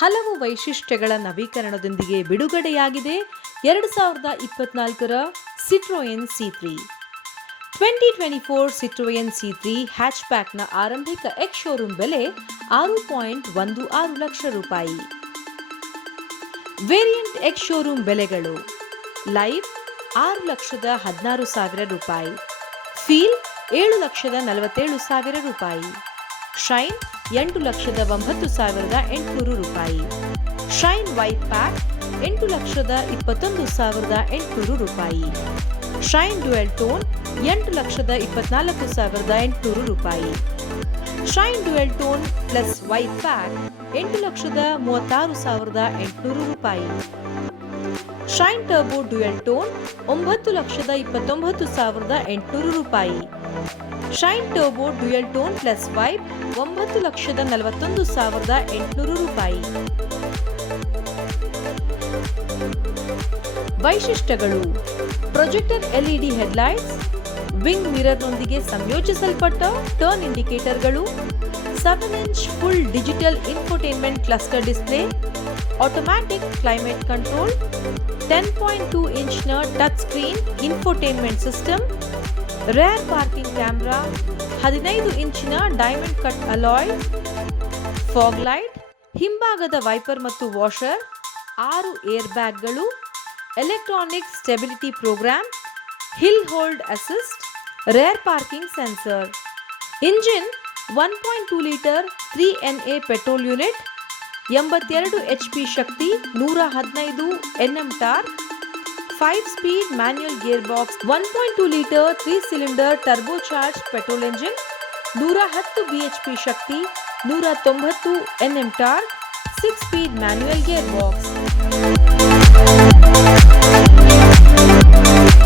ಹಲವು ವೈಶಿಷ್ಟ್ಯಗಳ ನವೀಕರಣದೊಂದಿಗೆ ಬಿಡುಗಡೆಯಾಗಿದೆ ಎರಡು ಸಾವಿರದ ಇಪ್ಪತ್ನಾಲ್ಕರ Citroen C three twenty twenty four Citroen C three ಹ್ಯಾಚ್ಬ್ಯಾಕ್ನ ಆರಂಭಿಕ ಎಕ್ಸ್ ಶೋರೂಮ್ ಬೆಲೆ ಆರು ಪಾಯಿಂಟ್ ಒಂದು ಆರು ಲಕ್ಷ ರೂಪಾಯಿ. ವೇರಿಯಂಟ್ ಎಕ್ಸ್ ಶೋರೂಮ್ ಬೆಲೆಗಳು ಲೈಫ್ ಆರು ಲಕ್ಷದ ಹದಿನಾರು ಸಾವಿರ ರೂಪಾಯಿ. ಫೀಲ್ ಏಳು ಲಕ್ಷದ ನಲವತ್ತೇಳು ಸಾವಿರ ರೂಪಾಯಿ. ಶೈನ್ ಎಂಟು ಲಕ್ಷದ ಒಂಬತ್ತು ಸಾವಿರದ ಎಂಟುನೂರು ರೂಪಾಯಿ. ಶೈನ್ ವೈಟ್ ಪ್ಯಾಕ್ ಎಂಟು ಲಕ್ಷದ ಇಪ್ಪತ್ತೊಂದು ಸಾವಿರದ ಎಂಟುನೂರು ರೂಪಾಯಿ. ಶೈನ್ ಡ್ಯುಯಲ್ ಟೋನ್, ಎಂಟು ಲಕ್ಷದ ಇಪ್ಪತ್ನಾಲ್ಕು ಸಾವಿರದ ಎಂಟುನೂರು ರೂಪಾಯಿ. Shine dual tone plus white pack ಎಂಟು ಲಕ್ಷದ ಮೂವತ್ತಾರು ಸಾವಿರದ ಎಂಟುನೂರು ರೂಪಾಯಿ. ಶೈನ್ ಟರ್ಬೋ ಡ್ಯುಯಲ್ ಟೋನ್ ಒಂಬತ್ತು ಲಕ್ಷದ ಇಪ್ಪತ್ತೊಂಬತ್ತು ಸಾವಿರದ ಎಂಟುನೂರು ರೂಪಾಯಿ. Shine turbo dual tone plus vibe ಒಂಬತ್ತು ಲಕ್ಷದ ನಲವತ್ತೊಂದು ಸಾವಿರದ ಎಂಟುನೂರು ರೂಪಾಯಿ. ವೈಶಿಷ್ಟ್ಯಗಳು. ಪ್ರೊಜೆಕ್ಟರ್ ಎಲ್ಇಡಿ ಹೆಡ್ಲೈಟ್ಸ್ ವಿಂಗ್ ಮಿರರ್ನೊಂದಿಗೆ ಸಂಯೋಜಿಸಲ್ಪಟ್ಟ turn ಇಂಡಿಕೇಟರ್ಗಳು seven inch full digital infotainment cluster display automatic climate control ten point two ಇಂಚ್ನ touch screen infotainment system rear parking camera ಹದಿನೈದು ಇಂಚಿನ diamond cut alloy fog light ಹಿಂಭಾಗದ ವೈಪರ್ ಮತ್ತು washer ಆರು air ಬ್ಯಾಗ್ಗಳು electronic stability programme hill hold assist rear parking sensor engine one point two litre three N A petrol unit ಎಂಬತ್ತೆರಡು H P ಶಕ್ತಿ, ನೂರ ಹದಿನೈದು N M torque five speed manual gear box one point two litre three cylinder turbo charge petrol engine ನೂರ ಹತ್ತು B H P ಶಕ್ತಿ, ನೂರ ತೊಂಬತ್ತು N M torque six speed manual gear box